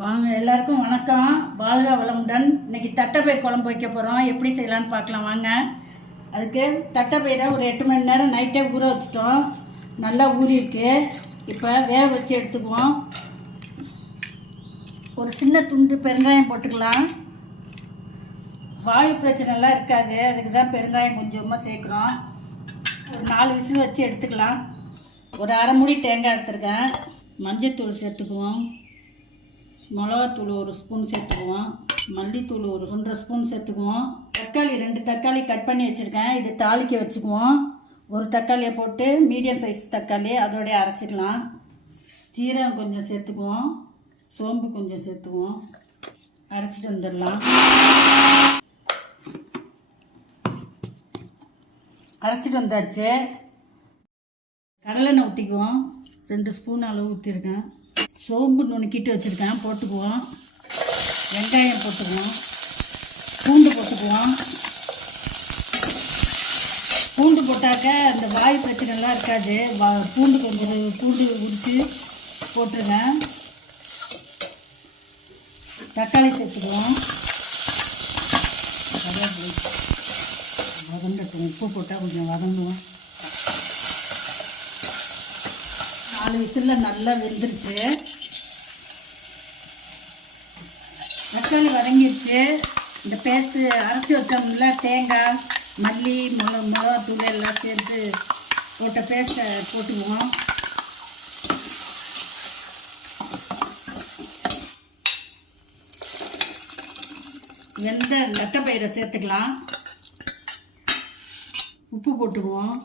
வாங்க எல்லாருக்கும் வணக்கம். வாழ்க வளமுடன். இன்னைக்கு தட்டைப்பயிர் குழம்பு வைக்க போகிறோம். எப்படி செய்யலான்னு பார்க்கலாம் வாங்க. அதுக்கு தட்டைப்பயிரை ஒரு 8 மணி நேரம் நைட்டே ஊற வச்சுட்டோம். நல்லா ஊறிருக்கு. இப்போ வேக வச்சு எடுத்துக்குவோம். ஒரு சின்ன துண்டு பெருங்காயம் போட்டுக்கலாம். வாயு பிரச்சனைலாம் இருக்காது, அதுக்கு தான் பெருங்காயம் கொஞ்சமாக சேர்க்குறோம். ஒரு 4 விசில் வச்சு எடுத்துக்கலாம். ஒரு அரை மூடி தேங்காய் எடுத்துருக்கேன். மஞ்சத்தூள் சேர்த்துக்குவோம். மிளகாத்தூள் 1 ஸ்பூன் சேர்த்துக்குவோம். மல்லித்தூள் ஒரு 1.5 ஸ்பூன் சேர்த்துக்குவோம். தக்காளி 2 தக்காளி கட் பண்ணி வச்சுருக்கேன். இது தாளிக்க வச்சுக்குவோம். ஒரு தக்காளியை போட்டு மீடியம் சைஸ் தக்காளி அதோடய அரைச்சிக்கலாம். சீரகம் கொஞ்சம் சேர்த்துக்குவோம். சோம்பு கொஞ்சம் சேர்த்துக்குவோம். அரைச்சிட்டு வந்துடலாம். அரைச்சிட்டு வந்தாச்சு. கடலெண்ணெய் ஊற்றிக்குவோம். 2 ஸ்பூன் அளவு ஊற்றிருக்கேன். சோம்பு நுணுக்கிட்டு வச்சுருக்கேன், போட்டுக்குவோம். வெங்காயம் போட்டுக்குவோம். பூண்டு போட்டுக்குவோம். பூண்டு போட்டாக்க அந்த வாய் பிரச்சனைலாம் இருக்காது. பூண்டு கொஞ்சம் உரித்து போட்டுருங்க. தக்காளி சேர்த்துக்குவோம். வதங்கட்டும். உப்பு போட்டால் கொஞ்சம் வதங்குவோம். 4 விசிலில் நல்லா வெந்துருச்சு. தக்காளி வதங்கிடுச்சு. இந்த பேஸ்ட்டு அரைச்சி வச்சோம்ல, தேங்காய் மல்லி மிளகாத்தூள் எல்லாம் சேர்த்து போட்ட பேஸ்ட்டை போட்டுக்குவோம். வெந்த தட்டைப்பயிரை சேர்த்துக்கலாம். உப்பு போட்டுக்குவோம்.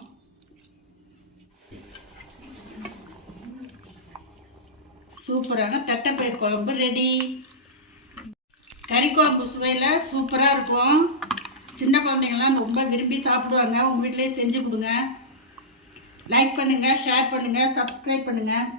சூப்பரான தட்டைப்பயிர் குழம்பு ரெடி. கறி குழம்பு சுவையில் சூப்பராக இருக்கும். சின்ன குழந்தைங்கள்லாம் ரொம்ப விரும்பி சாப்பிடுவாங்க. உங்கள் வீட்டிலே செஞ்சு கொடுங்க. லைக் பண்ணுங்கள், ஷேர் பண்ணுங்கள், சப்ஸ்கிரைப் பண்ணுங்கள்.